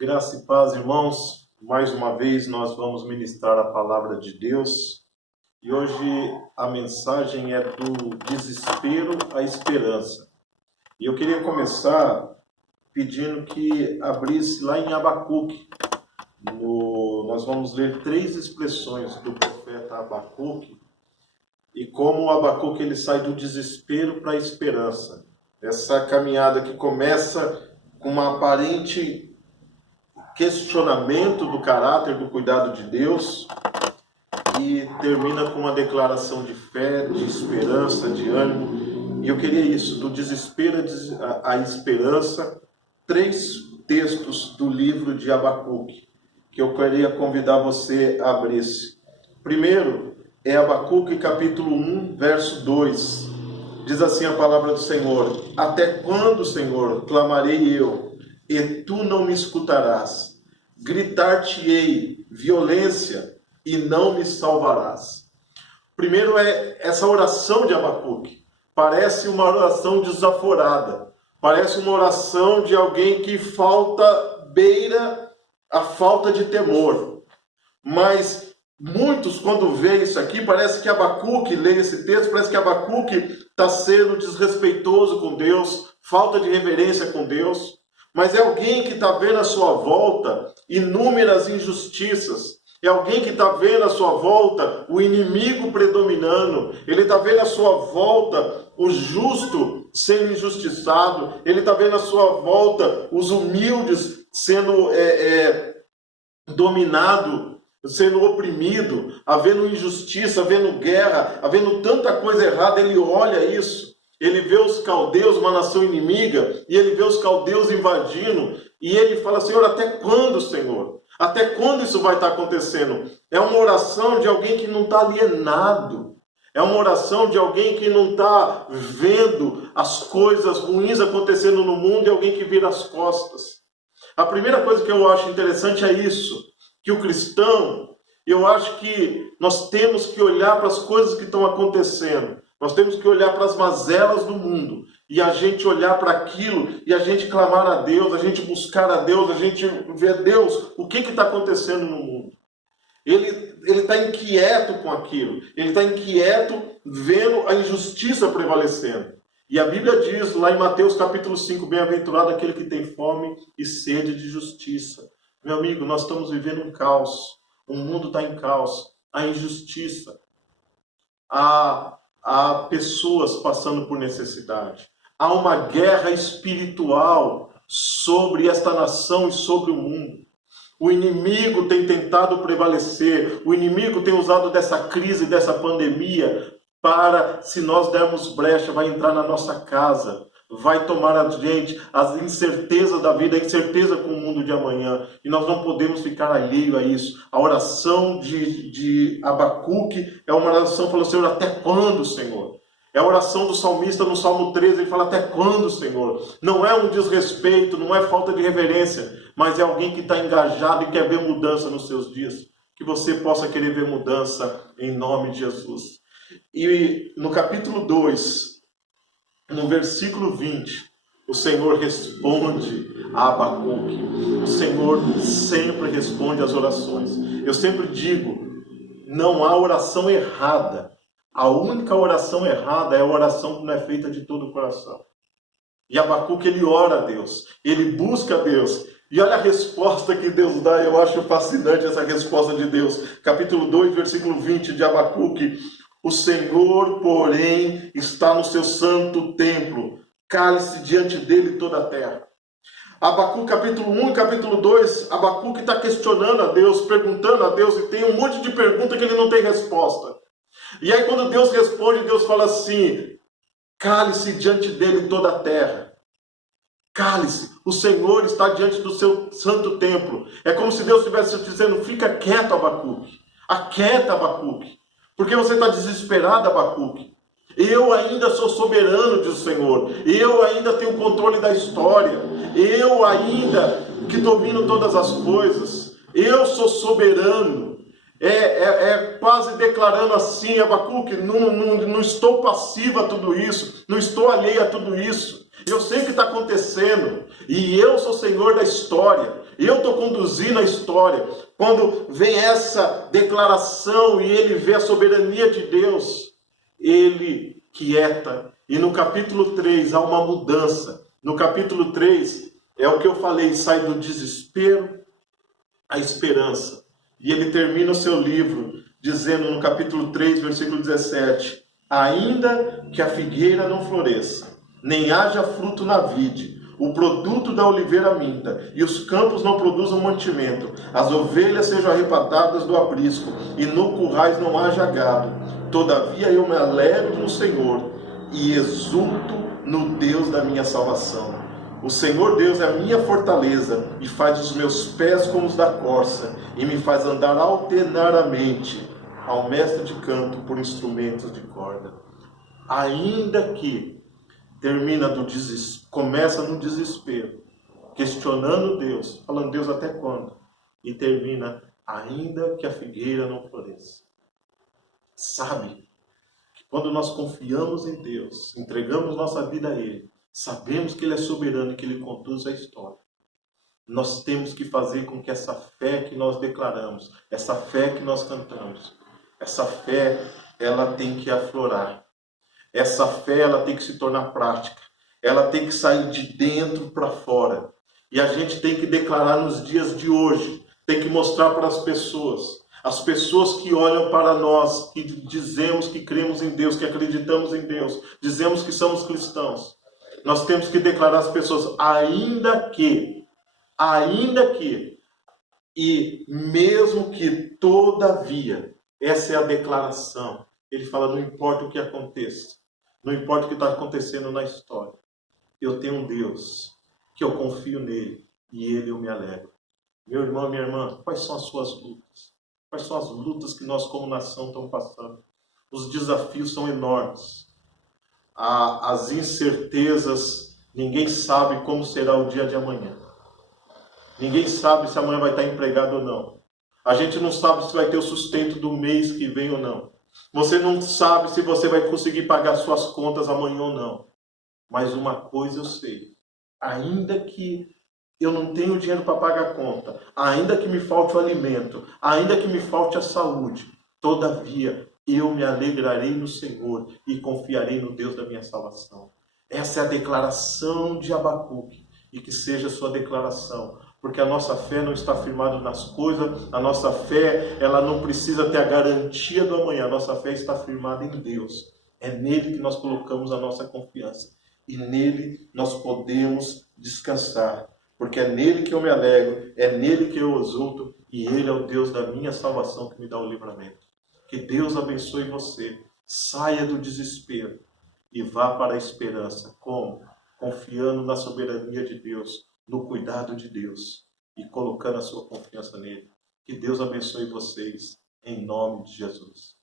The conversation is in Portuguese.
Graça e paz, irmãos. Mais uma vez nós vamos ministrar a palavra de Deus. E hoje a mensagem é do desespero à esperança. E eu queria começar pedindo que abrisse lá em Abacuque. Nós vamos ler 3 expressões do profeta Abacuque. E como o Abacuque ele sai do desespero para a esperança. Essa caminhada que começa com uma aparente questionamento do caráter, do cuidado de Deus, e termina com uma declaração de fé, de esperança, de ânimo. E eu queria isso, do desespero à esperança, 3 textos do livro de Abacuque, que eu queria convidar você a abrir. Primeiro é Abacuque capítulo 1, verso 2. Diz assim a palavra do Senhor: Até quando, Senhor, clamarei eu, e tu não me escutarás? Gritar-te-ei violência, e não me salvarás. Primeiro é essa oração de Abacuque. Parece uma oração desaforada. Parece uma oração de alguém que beira a falta de temor. Mas muitos, quando vê isso aqui, parece que Abacuque, lê esse texto, parece que Abacuque está sendo desrespeitoso com Deus, falta de reverência com Deus. Mas é alguém que está vendo à sua volta inúmeras injustiças. É alguém que está vendo à sua volta o inimigo predominando. Ele está vendo à sua volta o justo sendo injustiçado. Ele está vendo à sua volta os humildes sendo dominados, sendo oprimido, havendo injustiça, havendo guerra, havendo tanta coisa errada. Ele olha isso. Ele vê os caldeus, uma nação inimiga, e ele vê os caldeus invadindo, e ele fala: Senhor, até quando, Senhor? Até quando isso vai estar acontecendo? É uma oração de alguém que não está alienado. É uma oração de alguém que não está vendo as coisas ruins acontecendo no mundo, e alguém que vira as costas. A primeira coisa que eu acho interessante é isso, que o cristão, eu acho que nós temos que olhar para as coisas que estão acontecendo. Nós temos que olhar para as mazelas do mundo e a gente olhar para aquilo e a gente clamar a Deus, a gente buscar a Deus, a gente ver: Deus, o que está acontecendo no mundo? Ele está inquieto com aquilo, ele está inquieto vendo a injustiça prevalecendo. E a Bíblia diz lá em Mateus capítulo 5, bem-aventurado aquele que tem fome e sede de justiça. Meu amigo, nós estamos vivendo um caos, o mundo está em caos, há injustiça, há pessoas passando por necessidade. Há uma guerra espiritual sobre esta nação e sobre o mundo. O inimigo tem tentado prevalecer. O inimigo tem usado dessa crise, dessa pandemia, para, se nós dermos brecha, vai entrar na nossa casa, vai tomar a gente, a incerteza da vida, a incerteza com o mundo de amanhã. E nós não podemos ficar alheio a isso. A oração de Abacuque é uma oração que fala: Senhor, até quando, Senhor? É a oração do salmista no Salmo 13, ele fala: até quando, Senhor? Não é um desrespeito, não é falta de reverência, mas é alguém que está engajado e quer ver mudança nos seus dias. Que você possa querer ver mudança em nome de Jesus. E no capítulo 2, no versículo 20, o Senhor responde a Abacuque. O Senhor sempre responde às orações. Eu sempre digo, não há oração errada. A única oração errada é a oração que não é feita de todo o coração. E Abacuque, ele ora a Deus, ele busca a Deus. E olha a resposta que Deus dá, eu acho fascinante essa resposta de Deus. Capítulo 2, versículo 20 de Abacuque. O Senhor, porém, está no seu santo templo. Cale-se diante dele toda a terra. Abacuque capítulo 1 e capítulo 2, Abacuque está questionando a Deus, perguntando a Deus, e tem um monte de pergunta que ele não tem resposta. E aí quando Deus responde, Deus fala assim: cale-se diante dele toda a terra. Cale-se, o Senhor está diante do seu santo templo. É como se Deus estivesse dizendo: fica quieto, Abacuque. Aquieta, Abacuque. Porque você está desesperado, Abacuque. Eu ainda sou soberano, diz o Senhor. Eu ainda tenho controle da história. Eu ainda que domino todas as coisas. Eu sou soberano. Quase declarando assim: Abacuque, não estou passivo a tudo isso. Não estou alheio a tudo isso. Eu sei o que está acontecendo. E eu sou Senhor da história. Eu estou conduzindo a história. Quando vem essa declaração e ele vê a soberania de Deus, ele quieta. E no capítulo 3 há uma mudança. No capítulo 3 é o que eu falei, sai do desespero à esperança. E ele termina o seu livro dizendo no capítulo 3, versículo 17: ainda que a figueira não floresça, nem haja fruto na vide, o produto da oliveira minta, e os campos não produzam mantimento, as ovelhas sejam arrebatadas do aprisco, e no currais não haja gado, todavia eu me alegro no Senhor, e exulto no Deus da minha salvação. O Senhor Deus é a minha fortaleza, e faz os meus pés como os da corça, e me faz andar alternadamente ao mestre de canto por instrumentos de corda. Ainda que começa no desespero, questionando Deus, falando: Deus, até quando? E termina: ainda que a figueira não floresça. Sabe que quando nós confiamos em Deus, entregamos nossa vida a Ele, sabemos que Ele é soberano e que Ele conduz a história, nós temos que fazer com que essa fé que nós declaramos, essa fé que nós cantamos, essa fé, ela tem que aflorar. Essa fé, ela tem que se tornar prática. Ela tem que sair de dentro para fora. E a gente tem que declarar nos dias de hoje, tem que mostrar para as pessoas que olham para nós, que dizemos que cremos em Deus, que acreditamos em Deus, dizemos que somos cristãos. Nós temos que declarar às pessoas: ainda que, e mesmo que, todavia. Essa é a declaração. Ele fala: não importa o que aconteça, não importa o que está acontecendo na história, eu tenho um Deus que eu confio nele e ele eu me alegro. Meu irmão, minha irmã, quais são as suas lutas? Quais são as lutas que nós como nação estamos passando? Os desafios são enormes. As incertezas, ninguém sabe como será o dia de amanhã. Ninguém sabe se amanhã vai estar empregado ou não. A gente não sabe se vai ter o sustento do mês que vem ou não. Você não sabe se você vai conseguir pagar suas contas amanhã ou não. Mas uma coisa eu sei: ainda que eu não tenha dinheiro para pagar a conta, ainda que me falte o alimento, ainda que me falte a saúde, todavia eu me alegrarei no Senhor e confiarei no Deus da minha salvação. Essa é a declaração de Abacuque, e que seja a sua declaração. Porque a nossa fé não está firmada nas coisas, a nossa fé, ela não precisa ter a garantia do amanhã, a nossa fé está firmada em Deus. É nele que nós colocamos a nossa confiança, e nele nós podemos descansar, porque é nele que eu me alegro, é nele que eu exulto, e ele é o Deus da minha salvação que me dá o livramento. Que Deus abençoe você, saia do desespero e vá para a esperança. Como? Confiando na soberania de Deus, no cuidado de Deus e colocando a sua confiança nele. Que Deus abençoe vocês, em nome de Jesus.